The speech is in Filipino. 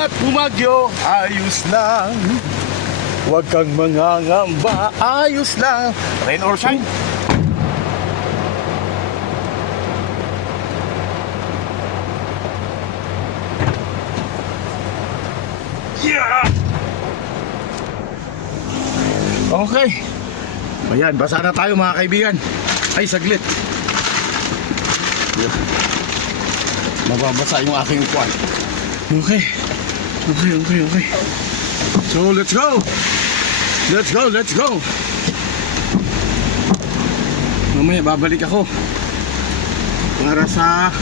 at bumagyo, ayos lang. Huwag kang mangangamba, ayos lang. Rain or shine. Yeah! Okay. Ayan, basa na tayo mga kaibigan. Ay, saglit. Mababasa yung aking kwan. Okay. So, let's go. Let's go. Mamaya babalik ako para sa